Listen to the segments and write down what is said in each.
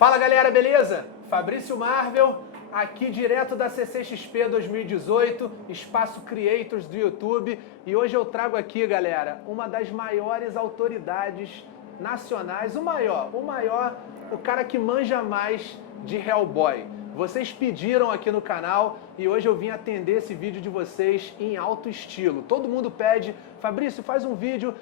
Fala galera, beleza? Fabrício Marvel, aqui direto da CCXP 2018, Espaço Creators do YouTube. E hoje eu trago aqui, galera, uma das maiores autoridades nacionais, o maior, o cara que manja mais de Hellboy. Vocês pediram aqui no canal e hoje eu vim atender esse vídeo de vocês em alto estilo. Todo mundo pede, Fabrício, faz um vídeo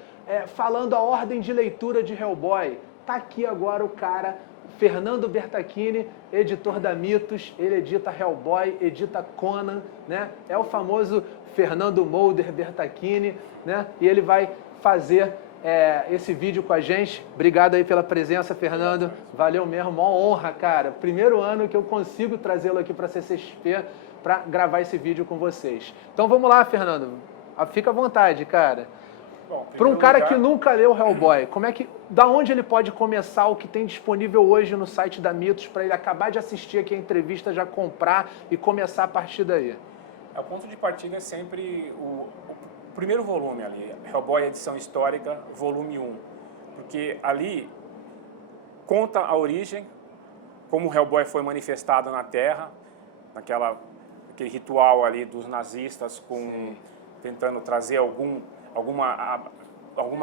falando a ordem de leitura de Hellboy. Tá aqui agora o cara, Fernando Bertacchini, editor da Mitos. Ele edita Hellboy, edita Conan, né? É o famoso Fernando Molder Bertacchini, né? E ele vai fazer esse vídeo com a gente. Obrigado aí pela presença, Fernando. Valeu mesmo, uma honra, cara. Primeiro ano que eu consigo trazê-lo aqui para a CCXP para gravar esse vídeo com vocês. Então vamos lá, Fernando. Fica à vontade, cara. Para um cara que nunca leu Hellboy, da onde ele pode começar o que tem disponível hoje no site da Mitos para ele acabar de assistir aqui a entrevista, já comprar e começar a partir daí? O ponto de partida é sempre o primeiro volume ali, Hellboy Edição Histórica, volume 1. Porque ali conta a origem, como o Hellboy foi manifestado na Terra, aquele ritual ali dos nazistas tentando trazer alguma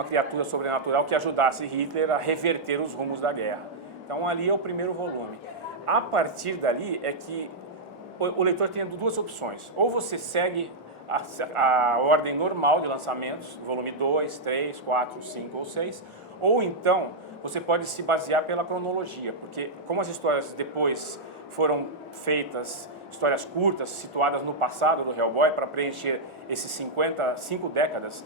criatura sobrenatural que ajudasse Hitler a reverter os rumos da guerra. Então ali é o primeiro volume. A partir dali é que o leitor tem duas opções. Ou você segue a ordem normal de lançamentos, volume 2, 3, 4, 5 ou 6, ou então você pode se basear pela cronologia, porque como as histórias depois foram feitas, histórias curtas, situadas no passado do Hellboy, para preencher esses 5 décadas,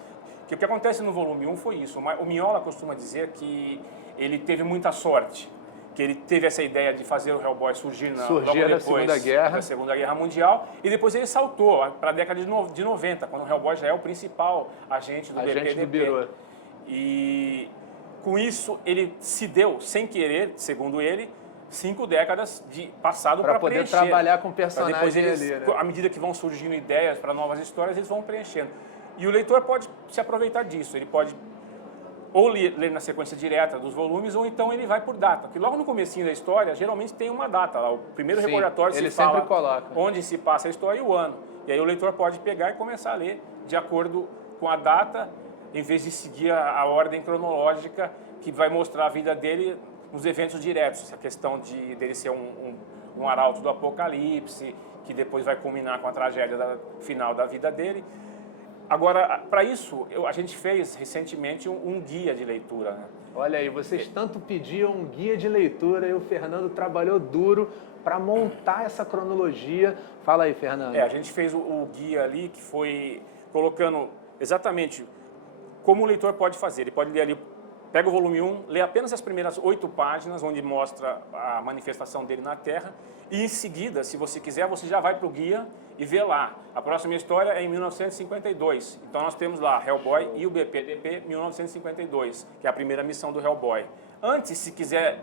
que o que acontece no volume 1 foi isso. O Mignola costuma dizer que ele teve muita sorte, que ele teve essa ideia de fazer o Hellboy surgir logo depois da Segunda Guerra Mundial, e depois ele saltou para a década de 90, quando o Hellboy já é o principal agente do BPDP. E com isso ele se deu, sem querer, segundo ele, 5 décadas de passado para poder preencher. Trabalhar com personagens ali, né? À medida que vão surgindo ideias para novas histórias, eles vão preenchendo. E o leitor pode se aproveitar disso, ele pode ou ler na sequência direta dos volumes, ou então ele vai por data. Porque logo no comecinho da história, geralmente tem uma data lá. O primeiro recordatório se fala onde se passa a história e o ano. E aí o leitor pode pegar e começar a ler de acordo com a data, em vez de seguir a ordem cronológica que vai mostrar a vida dele nos eventos diretos. A questão dele ser um arauto do apocalipse, que depois vai culminar com a tragédia final da vida dele. Agora, para isso, a gente fez recentemente um guia de leitura, né? Olha aí, vocês tanto pediam um guia de leitura e o Fernando trabalhou duro para montar essa cronologia. Fala aí, Fernando. A gente fez o guia ali que foi colocando exatamente como o leitor pode fazer. Ele pode ler ali, pega o volume 1, lê apenas as primeiras 8 páginas, onde mostra a manifestação dele na Terra, e em seguida, se você quiser, você já vai para o guia e vê lá. A próxima história é em 1952. Então nós temos lá Hellboy e o BPDP 1952, que é a primeira missão do Hellboy. Antes, se quiser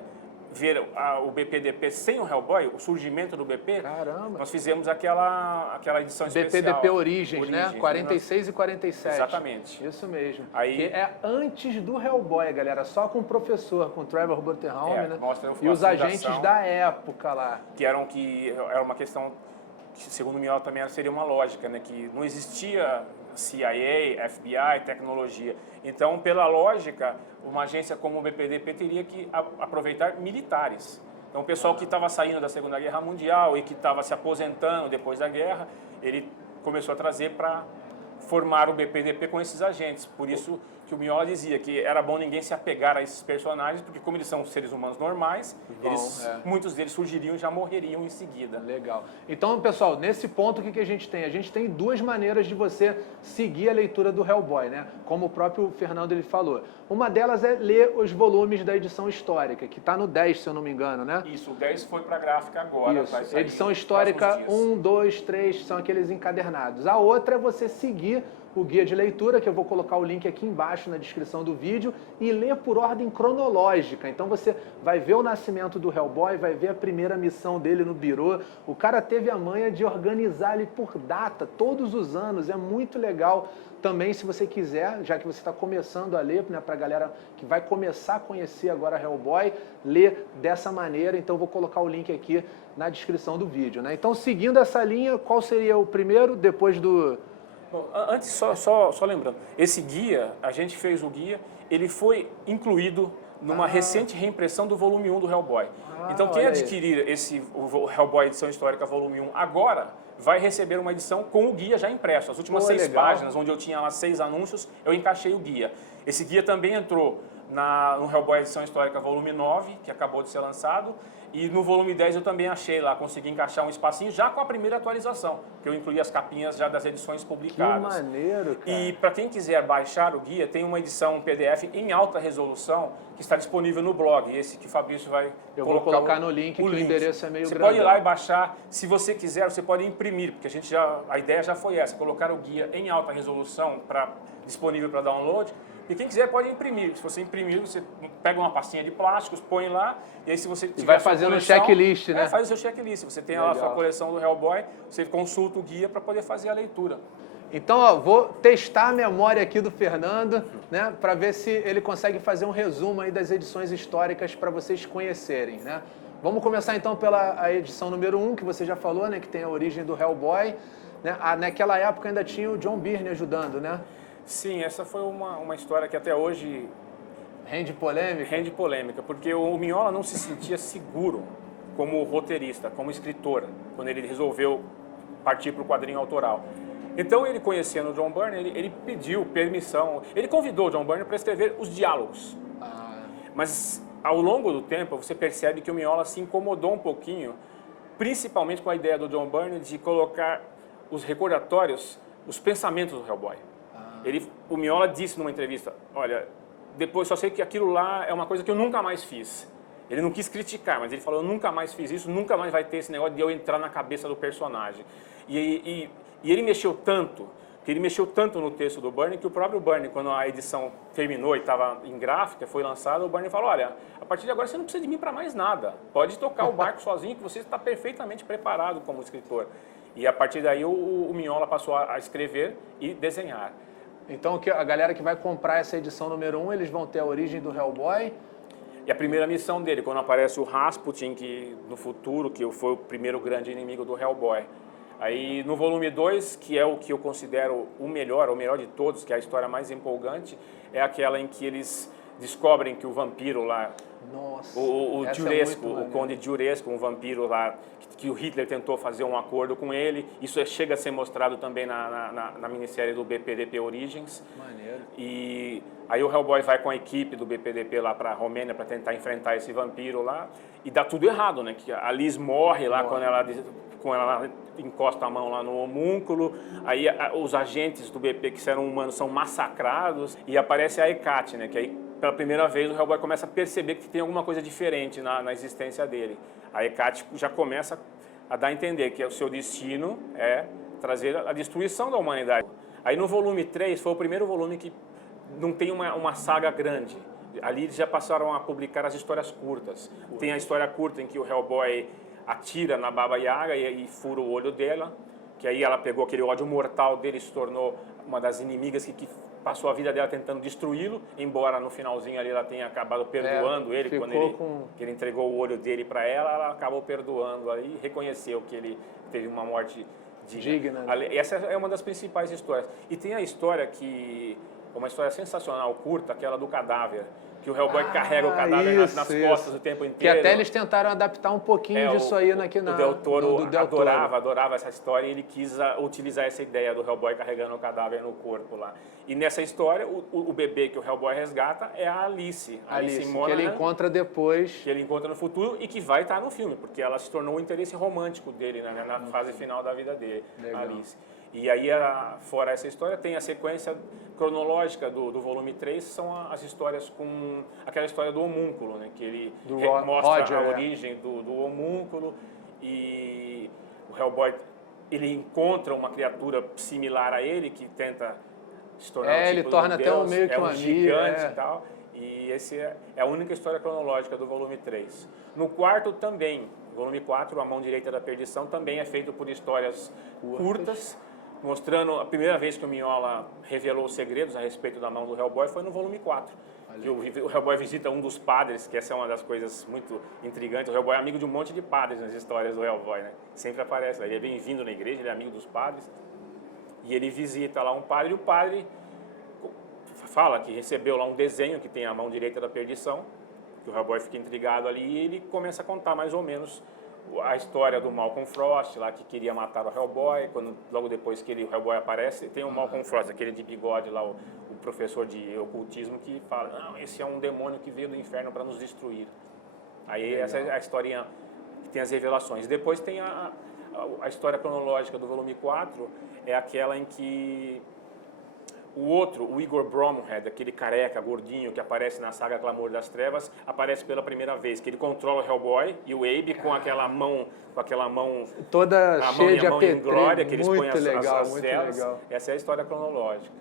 ver o BPDP sem o Hellboy, o surgimento do BP, caramba, nós fizemos aquela edição especial. BPDP Origens, né? 46 e 47. Exatamente. Isso mesmo. Aí, que é antes do Hellboy, galera, só com o professor, com o Trevor Butterholm, né? E os agentes da época lá. Que era uma questão que, segundo o Mignola, também seria uma lógica, né? Que não existia CIA, FBI, tecnologia. Então, pela lógica, uma agência como o BPDP teria que aproveitar militares. Então, o pessoal que estava saindo da Segunda Guerra Mundial e que estava se aposentando depois da guerra, ele começou a trazer para formar o BPDP com esses agentes. Por isso que o Mignola dizia que era bom ninguém se apegar a esses personagens, porque como eles são seres humanos normais, muitos deles surgiriam e já morreriam em seguida. Legal. Então, pessoal, nesse ponto, o que a gente tem? A gente tem duas maneiras de você seguir a leitura do Hellboy, né? Como o próprio Fernando ele falou. Uma delas é ler os volumes da edição histórica, que está no 10, se eu não me engano, né? Isso, o 10 foi para a gráfica agora. Isso. Edição histórica 1, 2, 3, são aqueles encadernados. A outra é você seguir o guia de leitura, que eu vou colocar o link aqui embaixo na descrição do vídeo, e ler por ordem cronológica. Então você vai ver o nascimento do Hellboy, vai ver a primeira missão dele no birô. O cara teve a manha de organizar ali por data, todos os anos. É muito legal também, se você quiser, já que você está começando a ler, né, para a galera que vai começar a conhecer agora Hellboy, ler dessa maneira. Então eu vou colocar o link aqui na descrição do vídeo, né? Então, seguindo essa linha, qual seria o primeiro, depois do... Bom, antes, só lembrando, esse guia, a gente fez o guia, ele foi incluído numa recente reimpressão do volume 1 do Hellboy. Então, quem adquirir o Hellboy edição histórica volume 1 agora, vai receber uma edição com o guia já impresso. As últimas 6 páginas, onde eu tinha lá 6 anúncios, eu encaixei o guia. Esse guia também entrou no Hellboy edição histórica volume 9, que acabou de ser lançado, e no volume 10 eu também achei lá, consegui encaixar um espacinho já com a primeira atualização, que eu incluí as capinhas já das edições publicadas. Que maneiro, cara. E para quem quiser baixar o guia, tem uma edição PDF em alta resolução que está disponível no blog, esse que o Fabrício vai Eu vou colocar no link, que o endereço é meio grande. Você pode ir lá e baixar, se você quiser, você pode imprimir, porque a ideia já foi essa, colocar o guia em alta resolução disponível para download. E quem quiser pode imprimir. Se você imprimir, você pega uma pastinha de plásticos, põe lá, e aí se você tiver vai fazendo um checklist, né? Faz o seu checklist. Você tem lá a sua coleção do Hellboy, você consulta o guia para poder fazer a leitura. Então, ó, vou testar a memória aqui do Fernando, né, para ver se ele consegue fazer um resumo aí das edições históricas para vocês conhecerem, né? Vamos começar então pela edição número 1, que você já falou, né, que tem a origem do Hellboy, né? Naquela época ainda tinha o John Byrne ajudando, né? Sim, essa foi uma história que até hoje rende polêmica. Rende polêmica, porque o Mignola não se sentia seguro como roteirista, como escritor, quando ele resolveu partir para o quadrinho autoral. Então, ele conhecendo o John Byrne, ele pediu permissão, ele convidou o John Byrne para escrever os diálogos. Mas, ao longo do tempo, você percebe que o Mignola se incomodou um pouquinho, principalmente com a ideia do John Byrne de colocar os recordatórios, os pensamentos do Hellboy. O Mignola disse numa entrevista, olha, depois só sei que aquilo lá é uma coisa que eu nunca mais fiz. Ele não quis criticar, mas ele falou, eu nunca mais fiz isso, nunca mais vai ter esse negócio de eu entrar na cabeça do personagem. E ele mexeu tanto, no texto do Byrne, que o próprio Byrne, quando a edição terminou e estava em gráfica, foi lançada, o Byrne falou, olha, a partir de agora você não precisa de mim para mais nada. Pode tocar o barco sozinho, que você está perfeitamente preparado como escritor. E a partir daí o Mignola passou a escrever e desenhar. Então, a galera que vai comprar essa edição número 1, eles vão ter a origem do Hellboy. E a primeira missão dele, quando aparece o Rasputin, que no futuro, que foi o primeiro grande inimigo do Hellboy. Aí no volume 2, que é o que eu considero o melhor de todos, que é a história mais empolgante, é aquela em que eles descobrem que o vampiro lá, nossa, o Diuresco, o Conde Diuresco, um vampiro lá, que o Hitler tentou fazer um acordo com ele. Isso chega a ser mostrado também na minissérie do BPDP Origins. Maneiro. E aí o Hellboy vai com a equipe do BPDP lá para a Romênia para tentar enfrentar esse vampiro lá. E dá tudo errado, né? Que a Liz morre lá quando ela encosta a mão lá no homúnculo. Aí os agentes do BP, que eram humanos, são massacrados. E aparece a Hecate, né? Que aí, pela primeira vez, o Hellboy começa a perceber que tem alguma coisa diferente na existência dele. A Hecate já começa a dar a entender que o seu destino é trazer a destruição da humanidade. Aí no volume 3 foi o primeiro volume que não tem uma saga grande. Ali eles já passaram a publicar as histórias curtas. Tem a história curta em que o Hellboy atira na Baba Yaga e fura o olho dela, que aí ela pegou aquele ódio mortal dele e se tornou uma das inimigas que passou a vida dela tentando destruí-lo, embora no finalzinho ali ela tenha acabado perdoando ele, quando ele entregou o olho dele para ela acabou perdoando ali e reconheceu que ele teve uma morte digna. Essa é uma das principais histórias. E tem a história uma história sensacional, curta, aquela do cadáver, que o Hellboy carrega o cadáver nas costas o tempo inteiro. Que até eles tentaram adaptar um pouquinho disso aí aqui na... O Del Toro adorava essa história e ele quis utilizar essa ideia do Hellboy carregando o cadáver no corpo lá. E nessa história, o bebê que o Hellboy resgata é a Alice Monaghan, que ele encontra depois. Que ele encontra no futuro e que vai estar no filme, porque ela se tornou o interesse romântico dele, né, na fase final da vida dele, a Alice. E aí, fora essa história, tem a sequência cronológica do volume 3, são as histórias com aquela história do homúnculo, né? Que ele mostra a origem do homúnculo e o Hellboy, ele encontra uma criatura similar a ele que tenta se tornar o tipo ele do torna até Deus, meio que é um um amigo, gigante e tal. E esse é a única história cronológica do volume 3. No quarto também, volume 4, A Mão Direita da Perdição, também é feito por histórias curtas, mostrando a primeira vez que o Mignola revelou os segredos a respeito da mão do Hellboy foi no volume 4. Que o Hellboy visita um dos padres, que essa é uma das coisas muito intrigantes. O Hellboy é amigo de um monte de padres nas histórias do Hellboy, né? Sempre aparece. Ele é bem-vindo na igreja, ele é amigo dos padres. E ele visita lá um padre, e o padre fala que recebeu lá um desenho que tem a mão direita da perdição, que o Hellboy fica intrigado ali, e ele começa a contar mais ou menos a história do Malcolm Frost, lá que queria matar o Hellboy. Logo depois que o Hellboy aparece, tem o Malcolm Frost, aquele de bigode lá, o professor de ocultismo, que fala, não, esse é um demônio que veio do inferno para nos destruir. Aí essa é a historinha que tem as revelações. Depois tem a história cronológica do volume 4, é aquela em que o Igor Bromhead, aquele careca, gordinho, que aparece na saga Clamor das Trevas, aparece pela primeira vez, que ele controla o Hellboy e o Abe com aquela mão toda cheia de apetrecho, glória, que eles põem muito legal, as muito velas. legal. Essa é a história cronológica.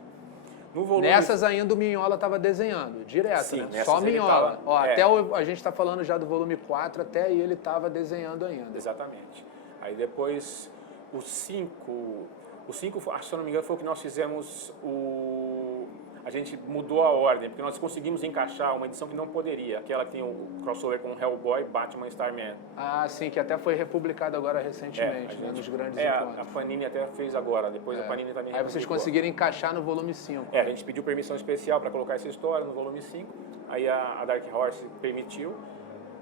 No volume... Nessas ainda o Mignola estava desenhando, direto, Sim, né? nessas Só ele Mignola. tava, Ó, até a gente está falando já do volume 4, até aí ele estava desenhando ainda. Exatamente. Aí depois, o 5, se eu não me engano, foi o que nós fizemos a gente mudou a ordem, porque nós conseguimos encaixar uma edição que não poderia, aquela que tem o crossover com Hellboy, Batman e Starman. Ah, sim, que até foi republicado agora recentemente, né, nos grandes encontros. A Panini até fez agora, depois a Panini também Aí vocês conseguiram encaixar no volume 5. A gente pediu permissão especial para colocar essa história no volume 5, aí a Dark Horse permitiu.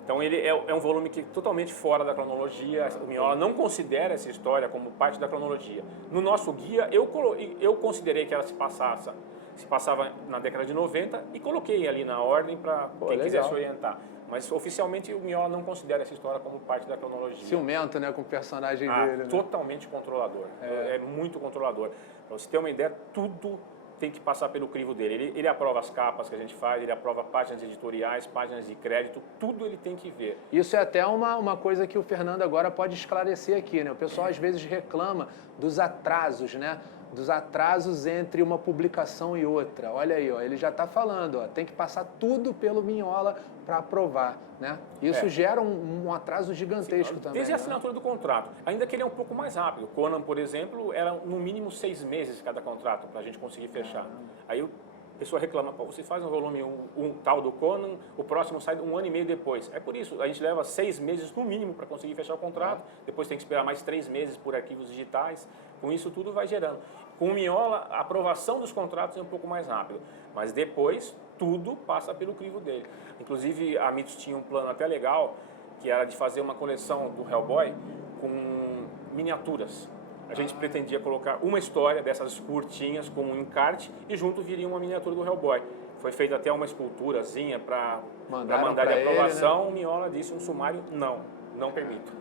Então ele é um volume que totalmente fora da cronologia, o Mignola não considera essa história como parte da cronologia. No nosso guia, eu considerei que ela se passava na década de 90 e coloquei ali na ordem para quem quisesse orientar. Mas oficialmente o Mignola não considera essa história como parte da cronologia. Ciumento, né, com o personagem dele. Né? Totalmente controlador, é muito controlador. Para você ter uma ideia, tudo tem que passar pelo crivo dele. Ele aprova as capas que a gente faz, ele aprova páginas editoriais, páginas de crédito, tudo ele tem que ver. Isso é até uma coisa que o Fernando agora pode esclarecer aqui, né? O pessoal às vezes reclama dos atrasos, né? Dos atrasos entre uma publicação e outra. Olha aí, ó, ele já está falando, ó, tem que passar tudo pelo Mignola para aprovar, né? Isso gera um atraso gigantesco também. Desde a assinatura do contrato, ainda que ele é um pouco mais rápido. Conan, por exemplo, era no mínimo 6 meses cada contrato para a gente conseguir fechar. Aí a pessoa reclama, pô, você faz um volume um tal do Conan, o próximo sai 1 ano e meio depois. É por isso, a gente leva 6 meses no mínimo para conseguir fechar o contrato, depois tem que esperar mais 3 meses por arquivos digitais, com isso tudo vai gerando. Com o Mignola, a aprovação dos contratos é um pouco mais rápido, mas depois tudo passa pelo crivo dele. Inclusive, a Mitos tinha um plano até legal, que era de fazer uma coleção do Hellboy com miniaturas. A gente pretendia colocar uma história dessas curtinhas com um encarte e junto viria uma miniatura do Hellboy. Foi feita até uma esculturazinha para mandar de aprovação. Ele, né? O Mignola disse um sumário, não permito.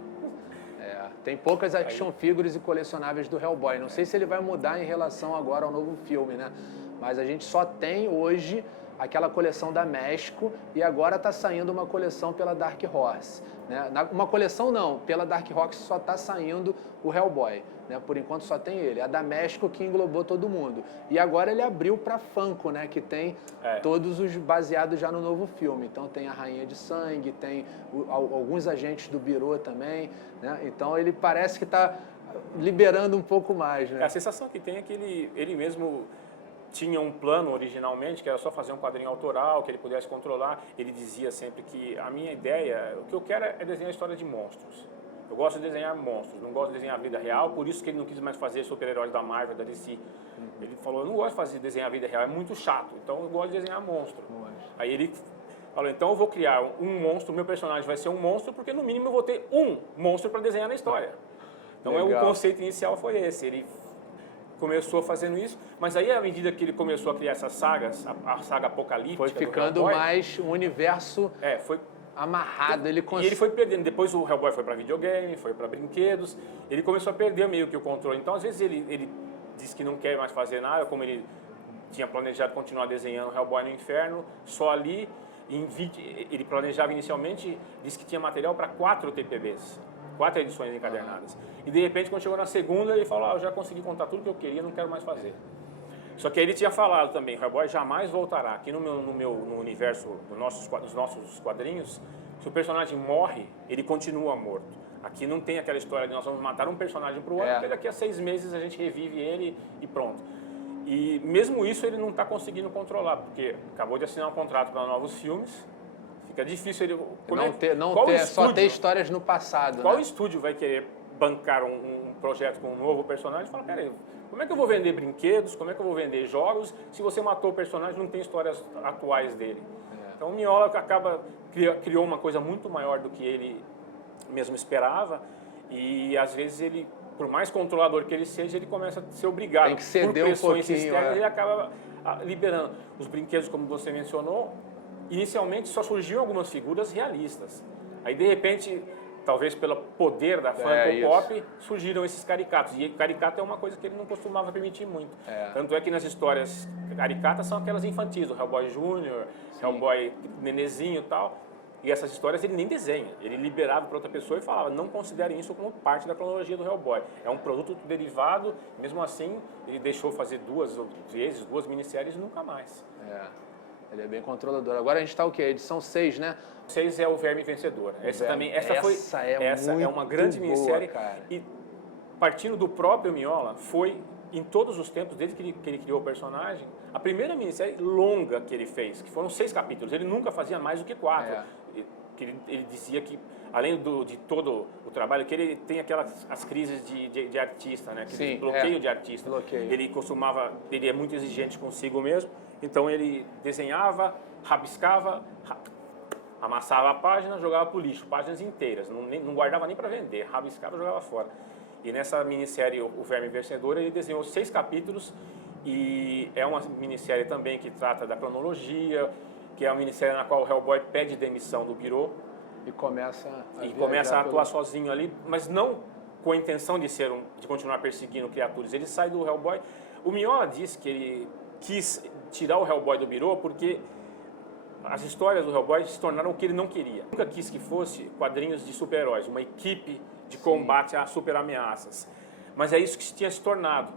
Tem poucas action figures e colecionáveis do Hellboy. Não sei se ele vai mudar em relação agora ao novo filme, né? Mas a gente só tem hoje aquela coleção da México e agora está saindo uma coleção pela Dark Horse. Né? Uma coleção não, pela Dark Horse só está saindo o Hellboy. Né? Por enquanto só tem ele. A da México que englobou todo mundo. E agora ele abriu para Funko, né? Que tem todos os baseados já no novo filme. Então tem a Rainha de Sangue, tem alguns agentes do Birô também. Né? Então ele parece que está liberando um pouco mais. Né? A sensação que tem é que ele mesmo tinha um plano originalmente, que era só fazer um quadrinho autoral, que ele pudesse controlar. Ele dizia sempre que a minha ideia, o que eu quero é desenhar a história de monstros. Eu gosto de desenhar monstros, não gosto de desenhar a vida real, por isso que ele não quis mais fazer super-heróis da Marvel, da DC. Ele falou, eu não gosto de desenhar a vida real, é muito chato, então eu gosto de desenhar monstro. Aí ele falou, então eu vou criar um monstro, meu personagem vai ser um monstro, porque no mínimo eu vou ter um monstro para desenhar na história. Então o conceito inicial foi esse, ele começou fazendo isso, mas aí à medida que ele começou a criar essas sagas, a saga apocalíptica, foi ficando Hellboy, mais um universo foi amarrado. E ele foi perdendo. Depois o Hellboy foi para videogame, foi para brinquedos, ele começou a perder meio que o controle. Então às vezes ele diz que não quer mais fazer nada, como ele tinha planejado continuar desenhando Hellboy no Inferno, só ali, ele planejava inicialmente, disse que tinha material para 4 TPBs. 4 edições encadernadas. E de repente, quando chegou na segunda, ele falou, eu já consegui contar tudo que eu queria, não quero mais fazer. Só que ele tinha falado também, o Hellboy jamais voltará. Aqui no universo dos nossos quadrinhos, se o personagem morre, ele continua morto. Aqui não tem aquela história de nós vamos matar um personagem para o outro, porque daqui a 6 meses a gente revive ele e pronto. E mesmo isso ele não está conseguindo controlar, porque acabou de assinar um contrato para novos filmes, fica difícil ele... Só ter histórias no passado. Qual estúdio vai querer bancar um projeto com um novo personagem e falar, peraí, como é que eu vou vender brinquedos, como é que eu vou vender jogos, se você matou o personagem não tem histórias atuais dele? Então o Mignola criou uma coisa muito maior do que ele mesmo esperava e às vezes ele, por mais controlador que ele seja, ele começa a ser obrigado tem que ceder por pressões externas, ele acaba liberando. Os brinquedos, como você mencionou, inicialmente só surgiam algumas figuras realistas. Aí de repente, talvez pelo poder da Funko Pop, surgiram esses caricatos. E caricato é uma coisa que ele não costumava permitir muito. Tanto é que nas histórias caricatas são aquelas infantis, o Hellboy Jr., Hellboy Nenezinho e tal. E essas histórias ele nem desenha, ele liberava para outra pessoa e falava, não considerem isso como parte da cronologia do Hellboy. É um produto derivado, mesmo assim, ele deixou fazer 2 minisséries e nunca mais. Ele é bem controlador. Agora a gente está o quê? Edição 6, né? 6 é o Verme Vencedor. Essa é uma grande minissérie. Cara. E partindo do próprio Mignola, foi, em todos os tempos, desde que ele criou o personagem, a primeira minissérie longa que ele fez, que foram 6 capítulos. Ele nunca fazia mais do que 4. Ele dizia que, além de todo o trabalho, que ele tem as crises de artista, né? Sim, bloqueio de artista. Ele é muito exigente consigo mesmo, então ele desenhava, rabiscava, amassava a página, jogava pro lixo, páginas inteiras, não guardava nem para vender, rabiscava e jogava fora. E nessa minissérie, o Verme Vencedor, ele desenhou 6 capítulos e é uma minissérie também que trata da cronologia, que é uma minissérie na qual o Hellboy pede demissão do Birô e começa a atuar sozinho ali, mas não com a intenção de continuar perseguindo criaturas. Ele sai do Hellboy. O Mignola disse que ele quis tirar o Hellboy do Birô porque as histórias do Hellboy se tornaram o que ele não queria. Nunca quis que fosse quadrinhos de super-heróis, uma equipe de combate a super ameaças. Mas é isso que tinha se tornado.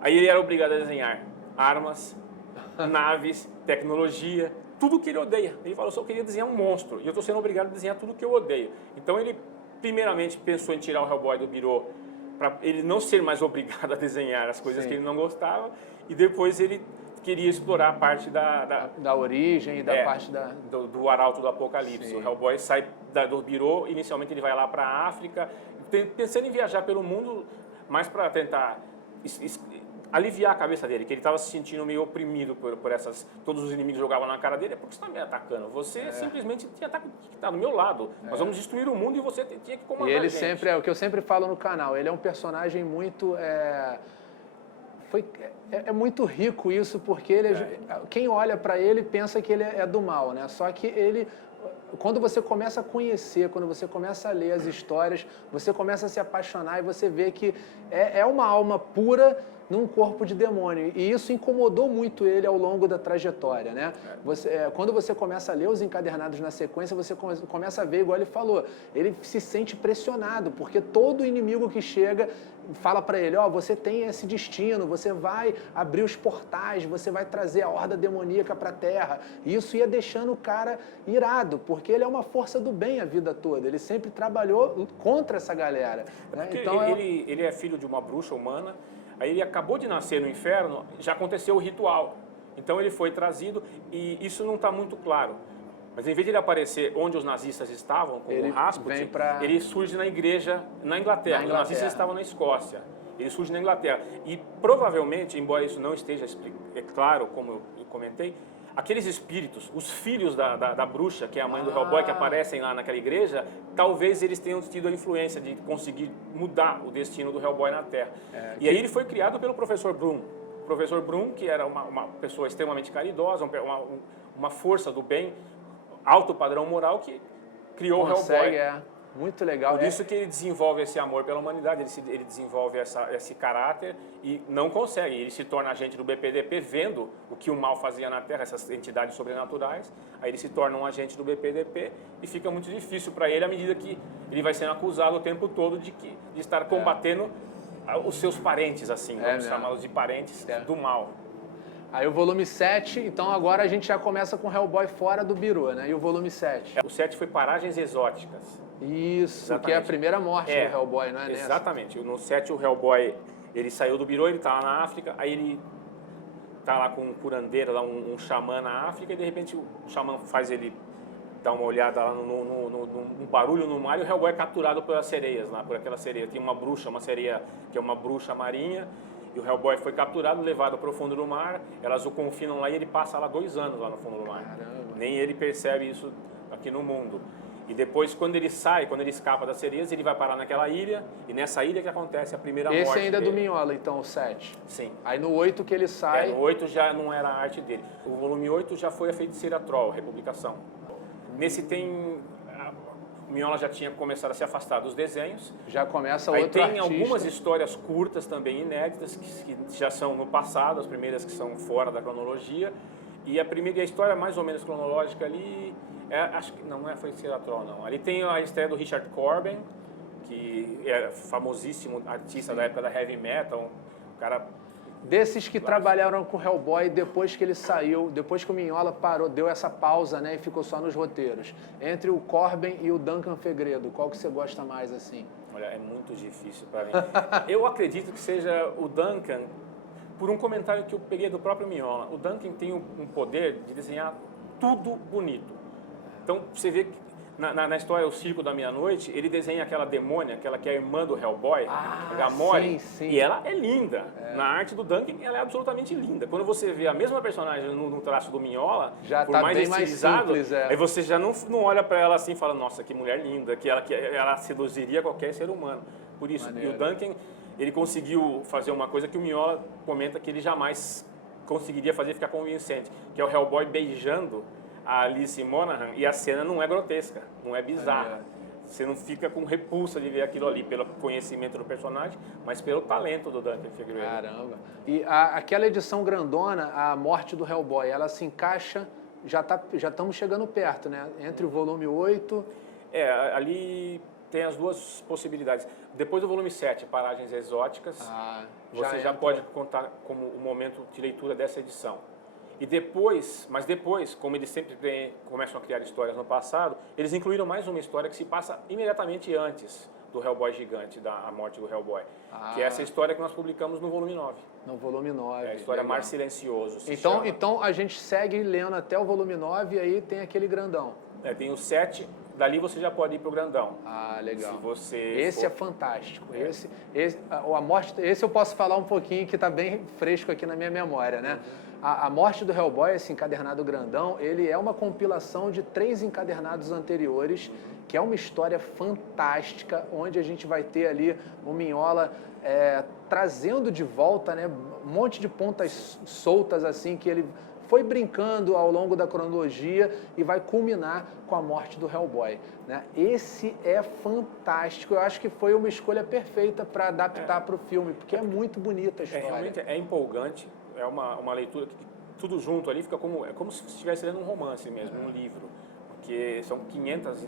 Aí ele era obrigado a desenhar armas, naves, tecnologia, tudo que ele odeia. Ele falou, só queria desenhar um monstro, e eu estou sendo obrigado a desenhar tudo que eu odeio. Então ele, primeiramente, pensou em tirar o Hellboy do Birô, para ele não ser mais obrigado a desenhar as coisas que ele não gostava, e depois ele queria explorar a parte da origem e da parte do Arauto do Apocalipse. O Hellboy sai do Birô, inicialmente ele vai lá para a África, pensando em viajar pelo mundo, mais para tentar aliviar a cabeça dele, que ele estava se sentindo meio oprimido por essas... Todos os inimigos jogavam na cara dele, porque você está me atacando? Você simplesmente tinha que estar do meu lado. Nós vamos destruir o mundo e você tinha que comandar a gente. E ele sempre, o que eu sempre falo no canal, ele é um personagem muito... É muito rico isso, porque quem olha para ele pensa que ele é do mal, né? Só que ele... Quando você começa a conhecer, quando você começa a ler as histórias, você começa a se apaixonar e você vê que é uma alma pura num corpo de demônio. E isso incomodou muito ele ao longo da trajetória, né? Quando você começa a ler os encadernados na sequência, você começa a ver, igual ele falou, ele se sente pressionado, porque todo inimigo que chega fala para ele, você tem esse destino, você vai abrir os portais, você vai trazer a horda demoníaca para a Terra. E isso ia deixando o cara irado, porque ele é uma força do bem a vida toda. Ele sempre trabalhou contra essa galera. Né? Então, ele é filho de uma bruxa humana. Aí ele acabou de nascer no inferno, já aconteceu o ritual. Então ele foi trazido e isso não está muito claro. Mas em vez de ele aparecer onde os nazistas estavam, como o Rasputin, ele surge na igreja, na Inglaterra. Os nazistas estavam na Escócia. Ele surge na Inglaterra. E provavelmente, embora isso não esteja claro, como eu comentei, aqueles espíritos, os filhos da bruxa, que é a mãe do Hellboy, que aparecem lá naquela igreja, talvez eles tenham tido a influência de conseguir mudar o destino do Hellboy na Terra. E aí ele foi criado pelo professor Broom. O professor Broom, que era uma pessoa extremamente caridosa, uma força do bem, alto padrão moral, que criou o Hellboy. Muito legal. Por isso que ele desenvolve esse amor pela humanidade, ele desenvolve esse caráter e não consegue. Ele se torna agente do BPDP vendo o que o mal fazia na Terra, essas entidades sobrenaturais. Aí ele se torna um agente do BPDP e fica muito difícil para ele à medida que ele vai sendo acusado o tempo todo de estar combatendo os seus parentes, assim, vamos chamá-los de parentes do mal. Aí o volume 7, então agora a gente já começa com Hellboy fora do Biru, né? E o volume 7? O 7 foi Paragens Exóticas. Isso, Exatamente. que é a primeira morte do Hellboy, não é? Exatamente. No 7 o Hellboy, ele saiu do Biru, ele tá lá na África, aí ele tá lá com um curandeiro, lá, um xamã na África, e de repente o xamã faz ele dar uma olhada lá no barulho no mar, e o Hellboy é capturado pelas sereias, lá, por aquela sereia. Tem uma bruxa, uma sereia que é uma bruxa marinha, e o Hellboy foi capturado, levado para o fundo do mar, elas o confinam lá e ele passa lá 2 anos lá no fundo do mar. Caramba. Nem ele percebe isso aqui no mundo. E depois, quando ele sai, quando ele escapa das sereias, ele vai parar naquela ilha, e nessa ilha que acontece a primeira morte Esse ainda é do dele. Mignola, então, o 7. Sim. Aí no 8 que ele sai... No 8 já não era a arte dele. O volume 8 já foi a Feiticeira Troll, Republicação. Nesse tem... O Mignola já tinha começado a se afastar dos desenhos. Já começa Aí outro tem artista. algumas histórias curtas também inéditas, que já são no passado, as primeiras que são fora da cronologia. E a primeira história mais ou menos cronológica ali... acho que não é Feiticeira Troll, não. Ali tem a estreia do Richard Corben, que é famosíssimo artista da época da heavy metal, um cara... Desses que trabalharam com Hellboy depois que ele saiu, depois que o Mignola parou, deu essa pausa, né, e ficou só nos roteiros. Entre o Corben e o Duncan Fegredo, qual que você gosta mais, assim? Olha, é muito difícil para mim. Eu acredito que seja o Duncan, por um comentário que eu peguei do próprio Mignola. O Duncan tem um poder de desenhar tudo bonito. Então, você vê que na história O Circo da Meia-Noite, ele desenha aquela demônia, aquela que é a irmã do Hellboy, a Gamora, sim. e ela é linda. Na arte do Duncan, ela é absolutamente linda. Quando você vê a mesma personagem no traço do Mignola, já por tá mais bem mais estilizado, simples, aí você já não olha para ela assim e fala, nossa, que mulher linda, que ela seduziria qualquer ser humano. Por isso, Maneiro. E o Duncan, ele conseguiu fazer uma coisa que o Mignola comenta que ele jamais conseguiria fazer ficar convincente, que é o Hellboy beijando a Alice Monaghan, e a cena não é grotesca, não é bizarra. Você não fica com repulsa de ver aquilo ali pelo conhecimento do personagem, mas pelo talento do Duncan Fegredo. Caramba. E aquela edição grandona, a morte do Hellboy, ela se encaixa, já estamos chegando perto, né? Entre o volume 8... Ali tem as duas possibilidades. Depois do volume 7, Paragens Exóticas, você já pode contar como o momento de leitura dessa edição. E depois, como eles sempre começam a criar histórias no passado, eles incluíram mais uma história que se passa imediatamente antes do Hellboy gigante, da morte do Hellboy. Que é essa história que nós publicamos no volume 9. No volume 9. É a história Mar Silencioso. Então a gente segue lendo até o volume 9 e aí tem aquele grandão. Tem o 7, dali você já pode ir pro grandão. Legal. Se você esse é fantástico. Esse eu posso falar um pouquinho que está bem fresco aqui na minha memória, né? A morte do Hellboy, esse encadernado grandão, ele é uma compilação de 3 encadernados anteriores, que é uma história fantástica, onde a gente vai ter ali o Mignola trazendo de volta, né, um monte de pontas soltas assim que ele foi brincando ao longo da cronologia e vai culminar com a morte do Hellboy, né? Esse é fantástico, eu acho que foi uma escolha perfeita para adaptar para o filme, porque é muito bonita a história. Realmente é empolgante, é uma leitura que tudo junto ali fica como se estivesse lendo um romance mesmo, um livro, porque são 500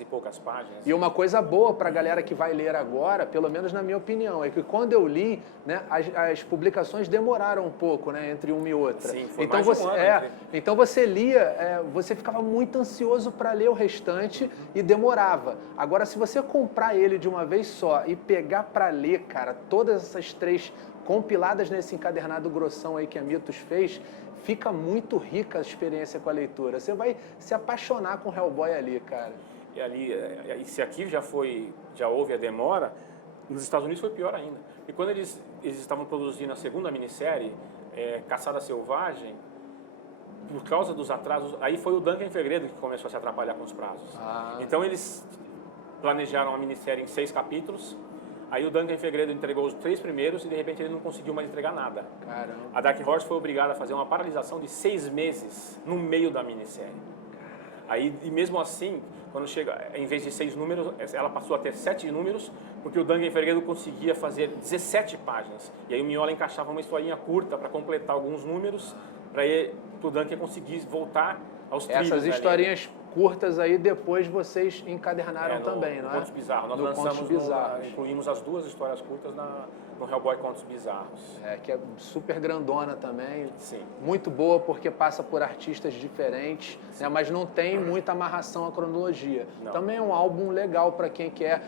e poucas páginas. E uma coisa boa para a galera que vai ler agora, pelo menos na minha opinião, é que quando eu li, né, as publicações demoraram um pouco, né, entre uma e outra. Sim, foi então mais você, de um ano, então você lia, você ficava muito ansioso para ler o restante e demorava. Agora, se você comprar ele de uma vez só e pegar para ler, cara, todas essas 3 compiladas nesse encadernado grossão aí que a Mitos fez, fica muito rica a experiência com a leitura. Você vai se apaixonar com o Hellboy ali, cara. E ali, se aqui já houve a demora, nos Estados Unidos foi pior ainda. E quando eles estavam produzindo a segunda minissérie, Caçada Selvagem, por causa dos atrasos, aí foi o Duncan Fegredo que começou a se atrapalhar com os prazos. Então eles planejaram a minissérie em 6 capítulos. Aí o Duncan Fegredo entregou os 3 primeiros e de repente ele não conseguiu mais entregar nada. Caramba. A Dark Horse foi obrigada a fazer uma paralisação de 6 meses no meio da minissérie. Aí, e mesmo assim, quando chega, em vez de 6 números, ela passou a ter 7 números, porque o Duncan Fegredo conseguia fazer 17 páginas. E aí o Mignola encaixava uma historinha curta para completar alguns números, para o Duncan conseguir voltar aos trilhos. Essas historinhas curtas aí, depois vocês encadernaram também, não é? Contos Bizarros. Nós no lançamos, Contos Bizarros. incluímos as 2 histórias curtas no Hellboy Contos Bizarros. Que é super grandona também. Sim. Muito boa porque passa por artistas diferentes, né, mas não tem muita amarração à cronologia. Não. Também é um álbum legal para quem quer,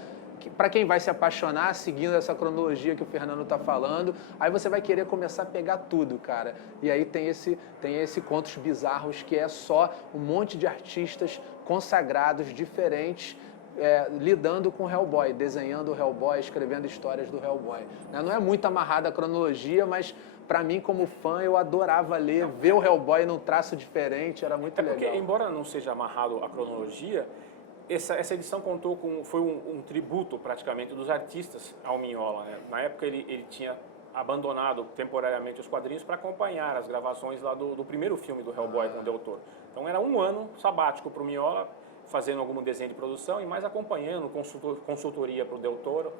para quem vai se apaixonar seguindo essa cronologia que o Fernando está falando. Aí você vai querer começar a pegar tudo, cara. E aí tem esse Contos Bizarros, que é só um monte de artistas consagrados, diferentes, lidando com o Hellboy, desenhando o Hellboy, escrevendo histórias do Hellboy. Não é muito amarrada a cronologia, mas para mim, como fã, eu adorava ler, ver o Hellboy num traço diferente, era muito legal. Porque, embora não seja amarrado a cronologia, essa edição foi um tributo, praticamente, dos artistas ao Mignola, né? Na época, ele tinha abandonado temporariamente os quadrinhos para acompanhar as gravações lá do primeiro filme do Hellboy com o Del Toro. Então, era um ano sabático para o Mignola, fazendo algum desenho de produção e mais acompanhando, consultoria para o Del Toro.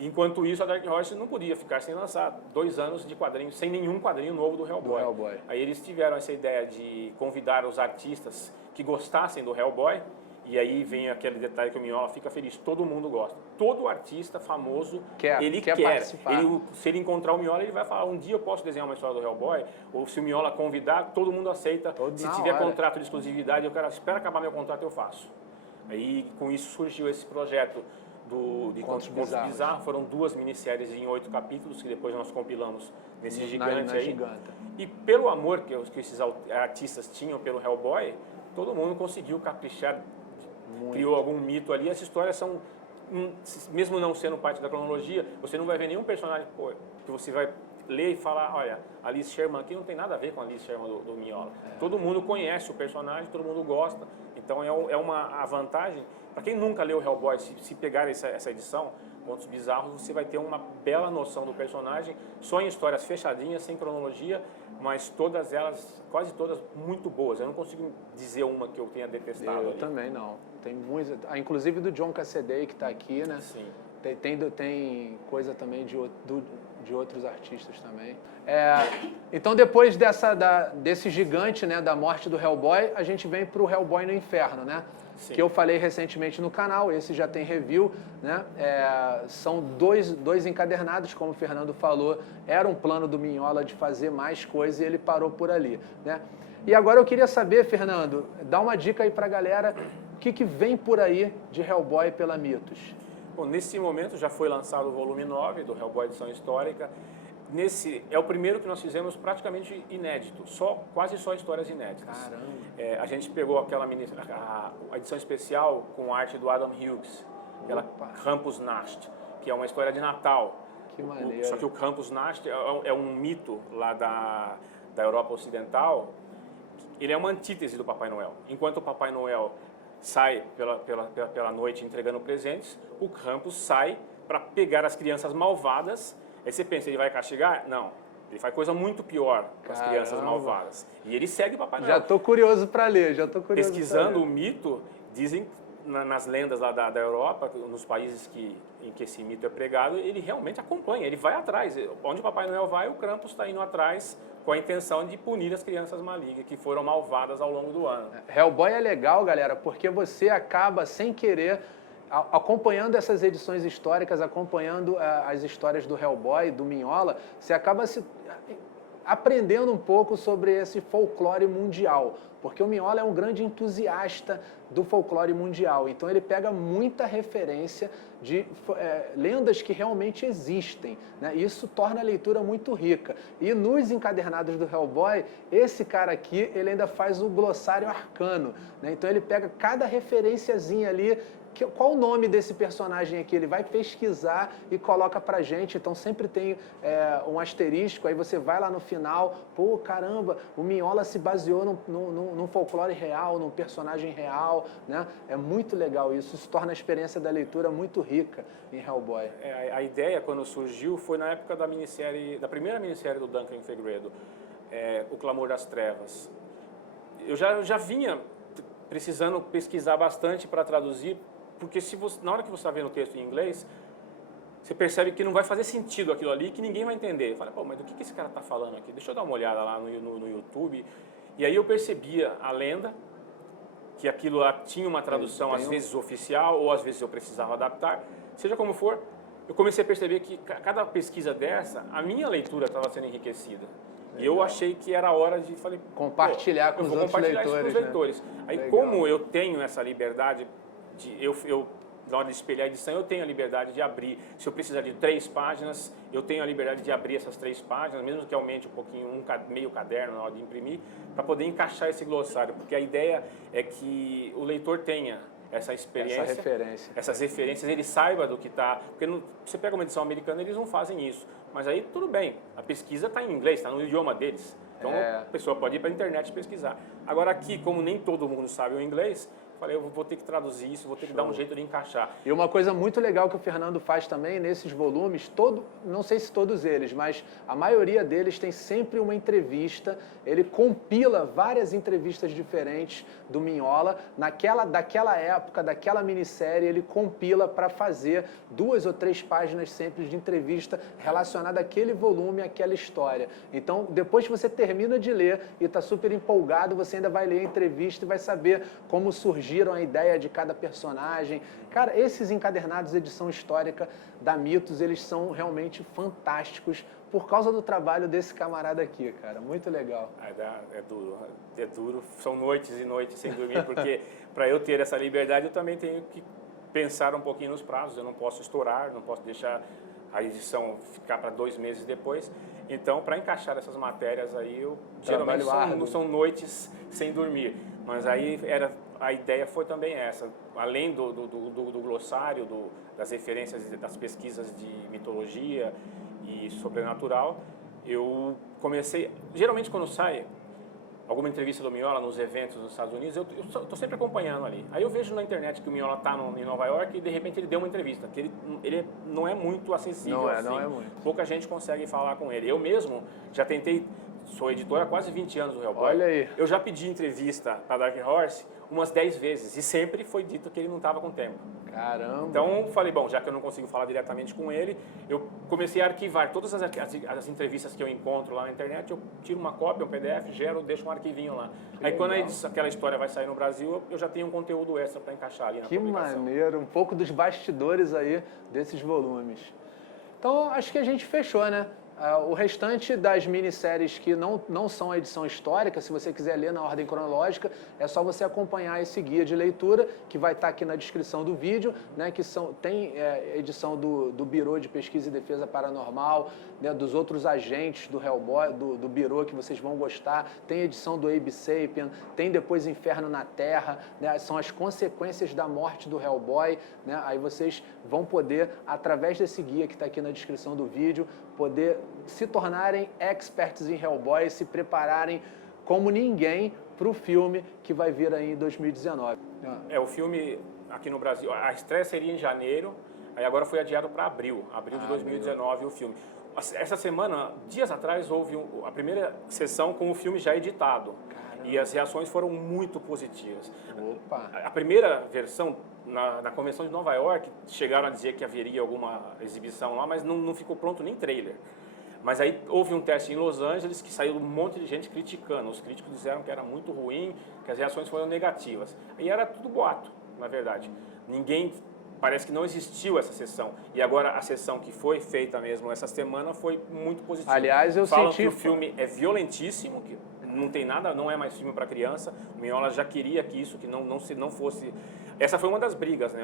Enquanto isso, a Dark Horse não podia ficar sem lançar 2 anos de quadrinhos, sem nenhum quadrinho novo do Hellboy. Aí eles tiveram essa ideia de convidar os artistas que gostassem do Hellboy, e aí vem aquele detalhe que o Mignola fica feliz, todo mundo gosta. Todo artista famoso, ele quer participar. Se ele encontrar o Mignola, ele vai falar, um dia eu posso desenhar uma história do Hellboy, ou se o Mignola convidar, todo mundo aceita. Se tiver contrato de exclusividade, eu quero, espera acabar meu contrato, eu faço. Aí com isso surgiu esse projeto de Contos Bizarros. Foram 2 minisséries em 8 capítulos, que depois nós compilamos nesse gigante aí. Giganta. E pelo amor que esses artistas tinham pelo Hellboy, todo mundo conseguiu caprichar, criou algum mito ali. As histórias são, mesmo não sendo parte da cronologia, você não vai ver nenhum personagem que você vai ler e falar, olha, a Liz Sherman aqui não tem nada a ver com a Liz Sherman do Mignola. Todo mundo conhece o personagem, todo mundo gosta. Então a vantagem, para quem nunca leu Hellboy, se pegar essa edição, Contos Bizarros, você vai ter uma bela noção do personagem, só em histórias fechadinhas, sem cronologia, mas todas elas, quase todas, muito boas. Eu não consigo dizer uma que eu tenha detestado. Eu também não. Tem muitas, inclusive do John Cassaday, que está aqui, né? Sim. Tem coisa também de outros artistas também. Então, depois desse gigante, né, da morte do Hellboy, a gente vem para o Hellboy no Inferno, né? Sim. Que eu falei recentemente no canal, esse já tem review, né? São dois encadernados, como o Fernando falou, era um plano do Mignola de fazer mais coisas e ele parou por ali, né? E agora eu queria saber, Fernando, dá uma dica aí pra galera, o que vem por aí de Hellboy pela Mitos? Bom, nesse momento já foi lançado o volume 9 do Hellboy Edição Histórica. É o primeiro que nós fizemos praticamente inédito, quase só histórias inéditas. Caramba! A gente pegou a edição especial com a arte do Adam Hughes, aquela Krampus Nacht, que é uma história de Natal. Que maneiro! Só que o Krampus Nacht é um mito lá da Europa Ocidental. Ele é uma antítese do Papai Noel. Enquanto o Papai Noel sai pela noite entregando presentes, o Krampus sai para pegar as crianças malvadas. Aí você pensa, ele vai castigar? Não. Ele faz coisa muito pior com as crianças malvadas. E ele segue o Papai Noel. Já tô curioso para ler, Pesquisando o mito, dizem nas lendas lá da Europa, nos países em que esse mito é pregado, ele realmente acompanha, ele vai atrás. Onde o Papai Noel vai, o Krampus está indo atrás com a intenção de punir as crianças malignas que foram malvadas ao longo do ano. Hellboy é legal, galera, porque você acaba, sem querer, acompanhando essas edições históricas, acompanhando as histórias do Hellboy, do Mignola, você acaba aprendendo um pouco sobre esse folclore mundial, porque o Mignola é um grande entusiasta do folclore mundial, então ele pega muita referência de lendas que realmente existem, né? Isso torna a leitura muito rica. E nos encadernados do Hellboy, esse cara aqui, ele ainda faz o glossário arcano, né? Então ele pega cada referenciazinha ali. Qual o nome desse personagem aqui? Ele vai pesquisar e coloca pra gente, então sempre tem um asterisco, aí você vai lá no final, pô, caramba, o Mignola se baseou num folclore real, num personagem real, né? É muito legal isso torna a experiência da leitura muito rica em Hellboy. A ideia, quando surgiu, foi na época da primeira minissérie do Duncan Fegredo, O Clamor das Trevas. Eu já vinha precisando pesquisar bastante para traduzir, porque na hora que você está vendo o texto em inglês, você percebe que não vai fazer sentido aquilo ali, que ninguém vai entender. Fala, pô, mas do que esse cara está falando aqui? Deixa eu dar uma olhada lá no YouTube. E aí eu percebia a lenda, que aquilo lá tinha uma tradução, às vezes oficial, ou às vezes eu precisava adaptar. Seja como for, eu comecei a perceber que cada pesquisa dessa, a minha leitura estava sendo enriquecida. E eu achei que era hora de compartilhar com os outros leitores. Aí, como eu tenho essa liberdade, na hora de espelhar a edição, eu tenho a liberdade de abrir. Se eu precisar de 3 páginas, eu tenho a liberdade de abrir essas 3 páginas, mesmo que aumente um pouquinho, meio caderno na hora de imprimir, para poder encaixar esse glossário. Porque a ideia é que o leitor tenha essa experiência, essas referências, ele saiba do que está... Porque você pega uma edição americana, eles não fazem isso. Mas aí tudo bem, a pesquisa está em inglês, está no idioma deles. Então a pessoa pode ir para a internet pesquisar. Agora aqui, como nem todo mundo sabe o inglês, falei, eu vou ter que traduzir isso, vou ter que dar um jeito de encaixar. E uma coisa muito legal que o Fernando faz também nesses volumes, não sei se todos eles, mas a maioria deles tem sempre uma entrevista. Ele compila várias entrevistas diferentes do Mignola. Daquela época, daquela minissérie, ele compila para fazer 2 ou 3 páginas sempre de entrevista relacionada àquele volume, àquela história. Então, depois que você termina de ler e está super empolgado, você ainda vai ler a entrevista e vai saber como surgiu a ideia de cada personagem. Cara, esses encadernados edição histórica da Mitos, eles são realmente fantásticos por causa do trabalho desse camarada aqui, cara. Muito legal. É duro. São noites e noites sem dormir, porque para eu ter essa liberdade, eu também tenho que pensar um pouquinho nos prazos. Eu não posso estourar, não posso deixar a edição ficar para 2 meses depois. Então, para encaixar essas matérias aí, geralmente são noites sem dormir. Mas aí a ideia foi também essa. Além do glossário, das referências, das pesquisas de mitologia e sobrenatural, eu comecei... Geralmente, quando sai alguma entrevista do Mignola nos eventos nos Estados Unidos, eu estou sempre acompanhando ali. Aí eu vejo na internet que o Mignola está em Nova York e de repente ele deu uma entrevista, que ele não é muito acessível. Não é muito. Pouca gente consegue falar com ele. Eu mesmo já tentei, sou editor há quase 20 anos do Hellboy. Olha aí. Eu já pedi entrevista para Dark Horse umas 10 vezes e sempre foi dito que ele não estava com tempo. Caramba! Então, falei, bom, já que eu não consigo falar diretamente com ele, eu comecei a arquivar todas as entrevistas que eu encontro lá na internet, eu tiro uma cópia, um PDF, gero, deixo um arquivinho lá. Aí, quando aquela história vai sair no Brasil, eu já tenho um conteúdo extra para encaixar ali na publicação. Que maneiro! Um pouco dos bastidores aí desses volumes. Então, acho que a gente fechou, né? O restante das minisséries que não são a edição histórica, se você quiser ler na ordem cronológica, é só você acompanhar esse guia de leitura, que vai estar aqui na descrição do vídeo, né, que tem edição do Bureau de Pesquisa e Defesa Paranormal, né, dos outros agentes do Hellboy, do Bureau, que vocês vão gostar, tem edição do Abe Sapien, tem depois Inferno na Terra, né, são as consequências da morte do Hellboy, né, aí vocês vão poder, através desse guia que está aqui na descrição do vídeo, poder se tornarem experts em Hellboy, se prepararem como ninguém para o filme que vai vir aí em 2019. O filme aqui no Brasil, a estreia seria em janeiro, aí agora foi adiado para abril de 2019 o filme. Essa semana, dias atrás, houve a primeira sessão com o filme já editado. Caramba. E as reações foram muito positivas. Opa. A primeira versão, na convenção de Nova York, chegaram a dizer que haveria alguma exibição lá, mas não ficou pronto nem trailer. Mas aí houve um teste em Los Angeles que saiu um monte de gente criticando. Os críticos disseram que era muito ruim, que as reações foram negativas. E era tudo boato, na verdade. Parece que não existiu essa sessão. E agora a sessão que foi feita mesmo essa semana foi muito positiva. Aliás, Falam que o filme é violentíssimo, que não tem nada, não é mais filme para criança. O Mignola já queria que isso, que não fosse... Essa foi uma das brigas, né?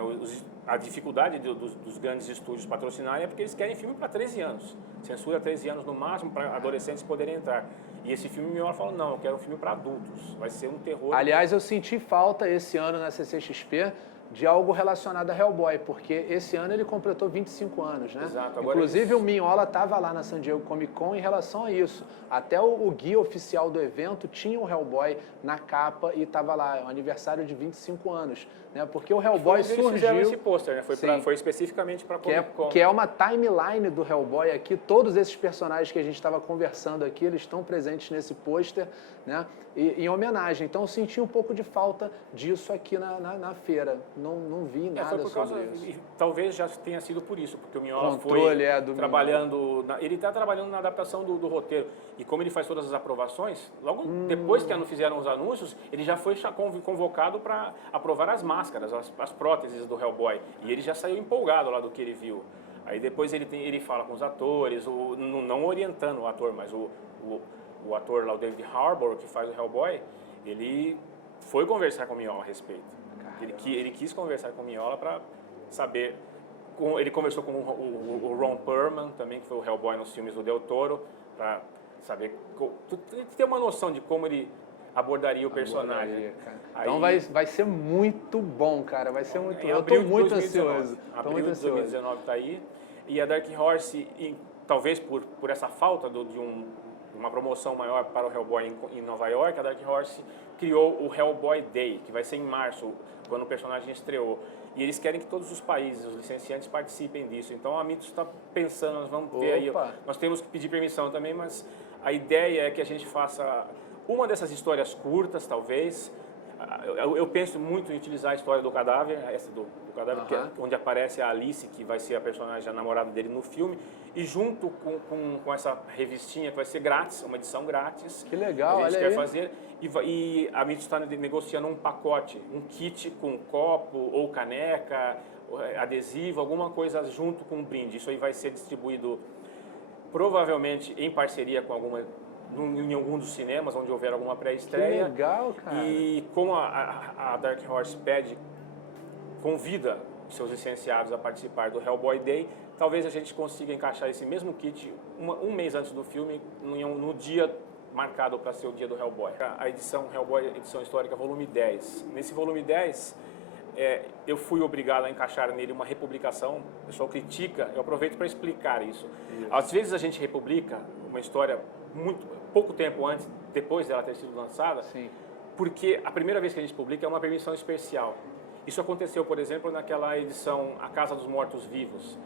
A dificuldade dos grandes estúdios patrocinarem é porque eles querem filme para 13 anos. Censura 13 anos no máximo para adolescentes poderem entrar. E esse filme, o Mignola falou, não, eu quero um filme para adultos. Vai ser um terror. Aliás, eu senti falta esse ano na CCXP de algo relacionado a Hellboy, porque esse ano ele completou 25 anos, né? Exato. Inclusive o Mignola estava lá na San Diego Comic Con em relação a isso. Até o guia oficial do evento tinha o Hellboy na capa e estava lá, o aniversário de 25 anos, né? Porque o Hellboy surgiu... Eles fizeram esse pôster, né? Foi especificamente para Comic Con. Que é uma timeline do Hellboy aqui, todos esses personagens que a gente estava conversando aqui, eles estão presentes nesse pôster, né? Em homenagem. Então eu senti um pouco de falta disso aqui na feira. não vi Foi nada por causa, sobre isso. e talvez já tenha sido por isso, porque o Mignola Controle, foi do trabalhando, ele está trabalhando na adaptação do roteiro, e como ele faz todas as aprovações, logo depois que fizeram os anúncios, ele já foi convocado para aprovar as máscaras, as próteses do Hellboy, e ele já saiu empolgado lá do que ele viu. Aí depois ele fala com os atores, não orientando o ator, mas o ator lá, o David Harbour, que faz o Hellboy, ele foi conversar com o Mignola a respeito. Ele quis conversar com o Mignola para saber. Ele conversou com o Ron Perlman também, que foi o Hellboy nos filmes do Del Toro, para saber, ter uma noção de como ele abordaria o personagem. Aí, então vai ser muito bom, cara. Vai ser muito. Eu estou tô muito ansioso. Abril de 2019 está aí. E a Dark Horse, talvez por essa falta de uma promoção maior para o Hellboy em Nova York, a Dark Horse criou o Hellboy Day, que vai ser em março, quando o personagem estreou. E eles querem que todos os países, os licenciantes, participem disso. Então a Mitos está pensando, nós vamos ver aí. Nós temos que pedir permissão também, mas a ideia é que a gente faça uma dessas histórias curtas, talvez. Eu penso muito em utilizar a história do cadáver, essa do cadáver, que é onde aparece a Alice, que vai ser a personagem, a namorada dele no filme, e junto com essa revistinha, que vai ser grátis, uma edição grátis. Que legal, olha aí. A gente quer aí. fazer, e a Mitos está negociando um pacote, um kit com copo ou caneca, adesivo, alguma coisa junto com um brinde. Isso aí vai ser distribuído provavelmente em parceria com em algum dos cinemas, onde houver alguma pré-estreia. Que legal, cara. E como a Dark Horse convida os seus licenciados a participar do Hellboy Day, talvez a gente consiga encaixar esse mesmo kit um mês antes do filme, no dia marcado para ser o dia do Hellboy. A edição Hellboy, edição histórica, volume 10. Nesse volume 10, eu fui obrigado a encaixar nele uma republicação. O pessoal critica, eu aproveito para explicar isso. Às vezes a gente republica uma história pouco tempo antes, depois dela ter sido lançada, Sim. Porque a primeira vez que a gente publica é uma permissão especial. Isso aconteceu, por exemplo, naquela edição A Casa dos Mortos Vivos.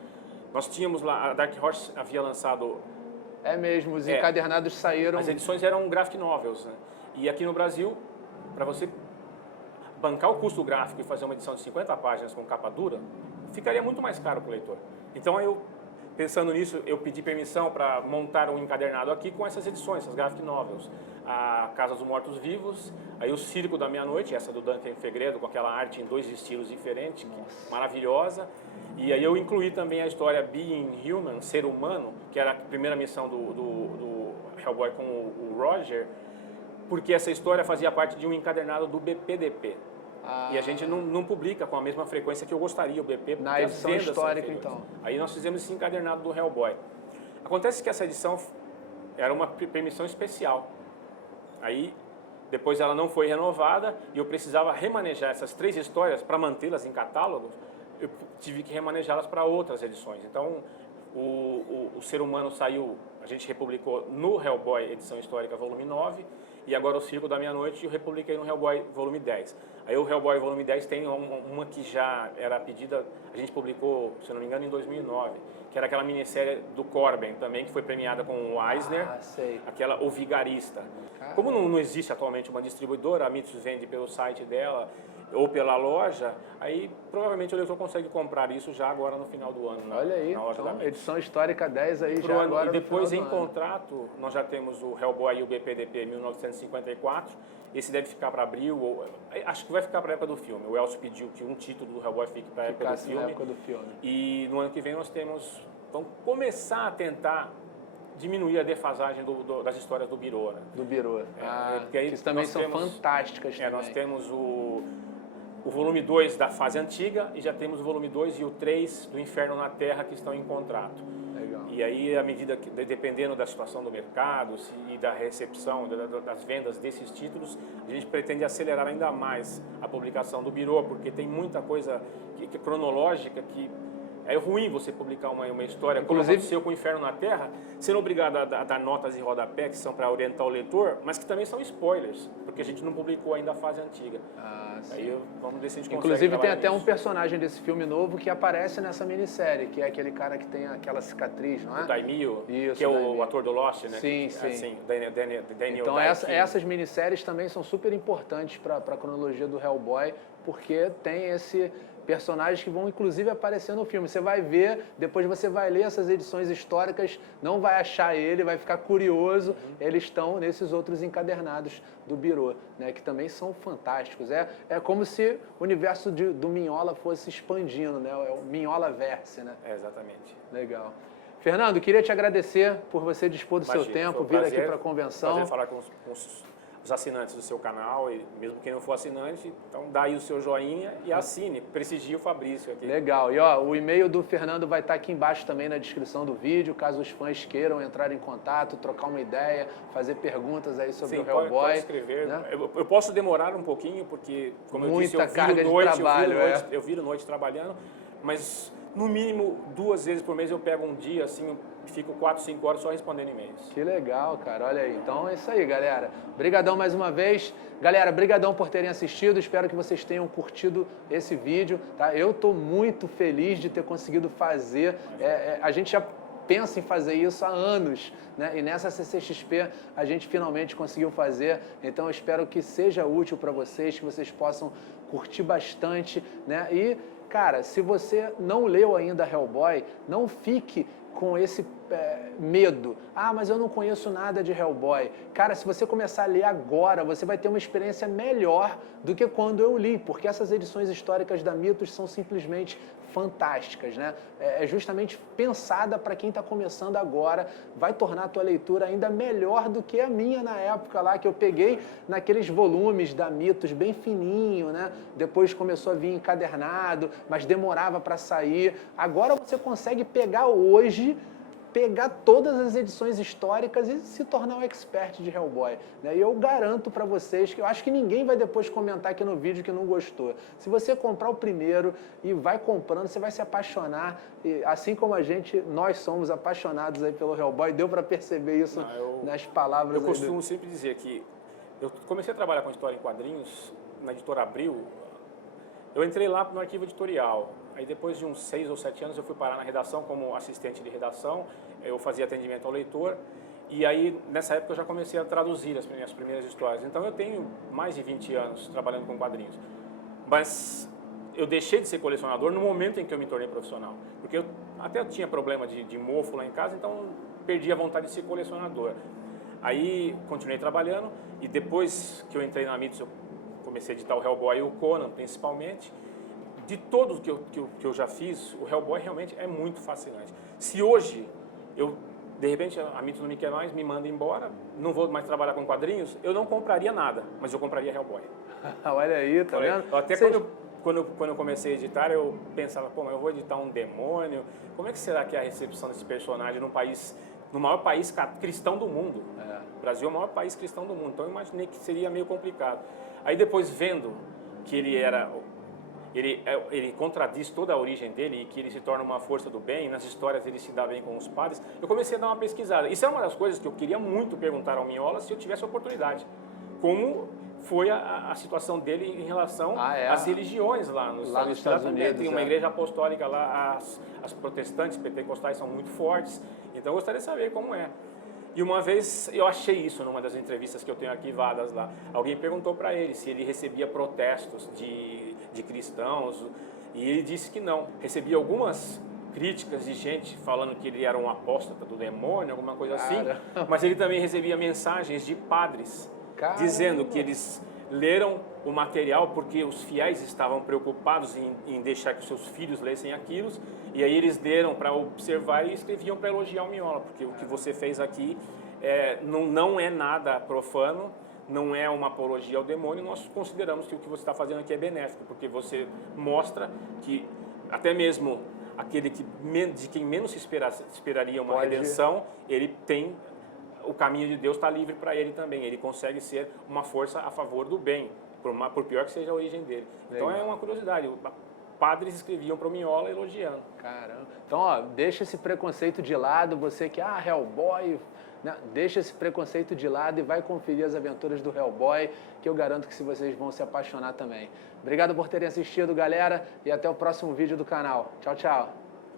Nós tínhamos lá, a Dark Horse havia lançado... É mesmo, os encadernados saíram... As edições eram graphic novels, né? E aqui no Brasil, para você bancar o custo gráfico e fazer uma edição de 50 páginas com capa dura, ficaria muito mais caro para o leitor. Então, pensando nisso, eu pedi permissão para montar um encadernado aqui com essas edições, essas graphic novels. A Casa dos Mortos Vivos, aí o Circo da Meia-Noite, essa do Dante Fegredo, com aquela arte em 2 estilos diferentes, maravilhosa. E aí eu incluí também a história Being Human, Ser Humano, que era a primeira missão do Hellboy com o Roger, porque essa história fazia parte de um encadernado do BPDP. E a gente não publica com a mesma frequência que eu gostaria, o BP, porque na edição histórica, então. Aí nós fizemos esse encadernado do Hellboy. Acontece que essa edição era uma permissão especial. Aí, depois ela não foi renovada e eu precisava remanejar essas 3 histórias para mantê-las em catálogos. Eu tive que remanejá-las para outras edições. Então, o Ser Humano saiu, a gente republicou no Hellboy, edição histórica, volume 9, e agora o Circo da Meia-Noite eu republiquei no Hellboy, volume 10. Aí o Hellboy, volume 10, tem uma que já era pedida, a gente publicou, se não me engano, em 2009, que era aquela minissérie do Corben também, que foi premiada com o Eisner, aquela O Vigarista. Como não existe atualmente uma distribuidora, a Mitos vende pelo site dela, ou pela loja, aí provavelmente o leitor consegue comprar isso já agora no final do ano. Olha aí, na loja então, edição histórica 10 aí já ano, agora e depois em no final do contrato, nós já temos o Hellboy e o BPDP 1954, esse deve ficar para abril, acho que vai ficar para a época do filme. O Elcio pediu que um título do Hellboy fique para a época do filme. E no ano que vem nós vamos começar a tentar diminuir a defasagem das histórias do Birô. Né? Do Birô. Que aí também são fantásticas também. Nós temos o volume 2 da fase antiga e já temos o volume 2 e o 3 do Inferno na Terra que estão em contrato. Legal. E aí, à medida que, dependendo da situação do mercado e da recepção, das vendas desses títulos, a gente pretende acelerar ainda mais a publicação do Birô, porque tem muita coisa cronológica que É ruim você publicar uma história, como Inclusive- aconteceu com o Inferno na Terra, sendo obrigado a dar notas de rodapé, que são para orientar o leitor, mas que também são spoilers, porque a gente não publicou ainda a fase antiga. Ah, sim. Aí vamos ver se a gente consegue Inclusive tem trabalhar até um nisso. personagem desse filme novo que aparece nessa minissérie, que é aquele cara que tem aquela cicatriz, não é? O Daimyo, Isso, que é o Daimyo. ator do Lost, né? Sim, sim. Assim, Daniel Então Daiki. essas minisséries também são super importantes para a cronologia do Hellboy, porque tem esse personagens que vão inclusive aparecer no filme. Você vai ver, depois você vai ler essas edições históricas, não vai achar ele, vai ficar curioso. Eles estão nesses outros encadernados do Birô, né, que também são fantásticos. É como se o universo do Mignola fosse expandindo, né? É o Mignola Verse, né? É, exatamente. Legal. Fernando, queria te agradecer por você dispor do seu Imagina, tempo, foi um vir prazer, aqui para a convenção. Prazer falar com os assinantes do seu canal, e mesmo quem não for assinante, então dá aí o seu joinha e assine, prestigie o Fabrício aqui. Legal. E ó, o e-mail do Fernando vai estar aqui embaixo também na descrição do vídeo, caso os fãs queiram entrar em contato, trocar uma ideia, fazer perguntas aí sobre Sim, o Hellboy. pode escrever. Né? Eu posso demorar um pouquinho, porque, como eu disse, Muita carga de trabalho, eu viro noite trabalhando, mas no mínimo 2 vezes por mês eu pego um dia, assim, fico 4, 5 horas só respondendo e-mails. Que legal, cara. Olha aí. Então é isso aí, galera. Brigadão mais uma vez. Galera, brigadão por terem assistido. Espero que vocês tenham curtido esse vídeo, tá? Eu tô muito feliz de ter conseguido fazer. A gente já pensa em fazer isso há anos, né? E nessa CCXP a gente finalmente conseguiu fazer. Então eu espero que seja útil para vocês, que vocês possam curtir bastante, né? E, cara, se você não leu ainda Hellboy, não fique com esse medo. Ah, mas eu não conheço nada de Hellboy. Cara, se você começar a ler agora, você vai ter uma experiência melhor do que quando eu li, porque essas edições históricas da Mitos são simplesmente fantásticas, né? É justamente pensada para quem está começando agora, vai tornar a tua leitura ainda melhor do que a minha na época lá, que eu peguei naqueles volumes da Mitos bem fininho, né? Depois começou a vir encadernado, mas demorava para sair. Agora você consegue pegar hoje, pegar todas as edições históricas e se tornar um expert de Hellboy, né? E eu garanto para vocês que eu acho que ninguém vai depois comentar aqui no vídeo que não gostou. Se você comprar o primeiro e vai comprando, você vai se apaixonar. E assim como a gente, nós somos apaixonados aí pelo Hellboy, deu para perceber isso nas palavras. Eu costumo sempre dizer que eu comecei a trabalhar com história em quadrinhos na editora Abril. Eu entrei lá no arquivo editorial. Aí depois de uns 6 ou 7 anos eu fui parar na redação como assistente de redação, eu fazia atendimento ao leitor, e aí nessa época eu já comecei a traduzir as minhas primeiras histórias. Então eu tenho mais de 20 anos trabalhando com quadrinhos. Mas eu deixei de ser colecionador no momento em que eu me tornei profissional, porque eu até tinha problema de mofo lá em casa, então perdi a vontade de ser colecionador. Aí continuei trabalhando, e depois que eu entrei na Mitos, eu comecei a editar o Hellboy e o Conan principalmente. De todos que eu já fiz, o Hellboy realmente é muito fascinante. Se hoje, de repente, a Mitos não me quer mais, me manda embora, não vou mais trabalhar com quadrinhos, eu não compraria nada, mas eu compraria Hellboy. Olha aí, tá vendo? Até quando eu comecei a editar, eu pensava, pô, mas eu vou editar um demônio, como é que será que é a recepção desse personagem no maior país cristão do mundo? O Brasil é o maior país cristão do mundo, então eu imaginei que seria meio complicado. Aí depois, vendo que ele contradiz toda a origem dele e que ele se torna uma força do bem, nas histórias ele se dá bem com os padres, eu comecei a dar uma pesquisada. Isso é uma das coisas que eu queria muito perguntar ao Mignola se eu tivesse oportunidade. Como foi a situação dele em relação às religiões lá nos Estados Unidos. Tem uma igreja apostólica lá, as protestantes pentecostais são muito fortes, então eu gostaria de saber como é. E uma vez eu achei isso numa das entrevistas que eu tenho arquivadas lá. Alguém perguntou para ele se ele recebia protestos de cristãos, e ele disse que não. Recebia algumas críticas de gente falando que ele era um apóstata do demônio, alguma coisa assim, mas ele também recebia mensagens de padres dizendo que eles leram o material porque os fiéis estavam preocupados em deixar que os seus filhos lessem aquilo, e aí eles leram para observar e escreviam para elogiar o Mignola, porque o que você fez aqui não é nada profano, não é uma apologia ao demônio, nós consideramos que o que você está fazendo aqui é benéfico, porque você mostra que até mesmo aquele de quem menos se esperaria uma redenção, ele tem... O caminho de Deus está livre para ele também. Ele consegue ser uma força a favor do bem, por pior que seja a origem dele. Então é uma curiosidade. padres escreviam para o Mignola elogiando. Caramba. Então, ó, deixa esse preconceito de lado, você que, Hellboy, né? Deixa esse preconceito de lado e vai conferir as aventuras do Hellboy, que eu garanto que vocês vão se apaixonar também. Obrigado por terem assistido, galera, e até o próximo vídeo do canal. Tchau, tchau.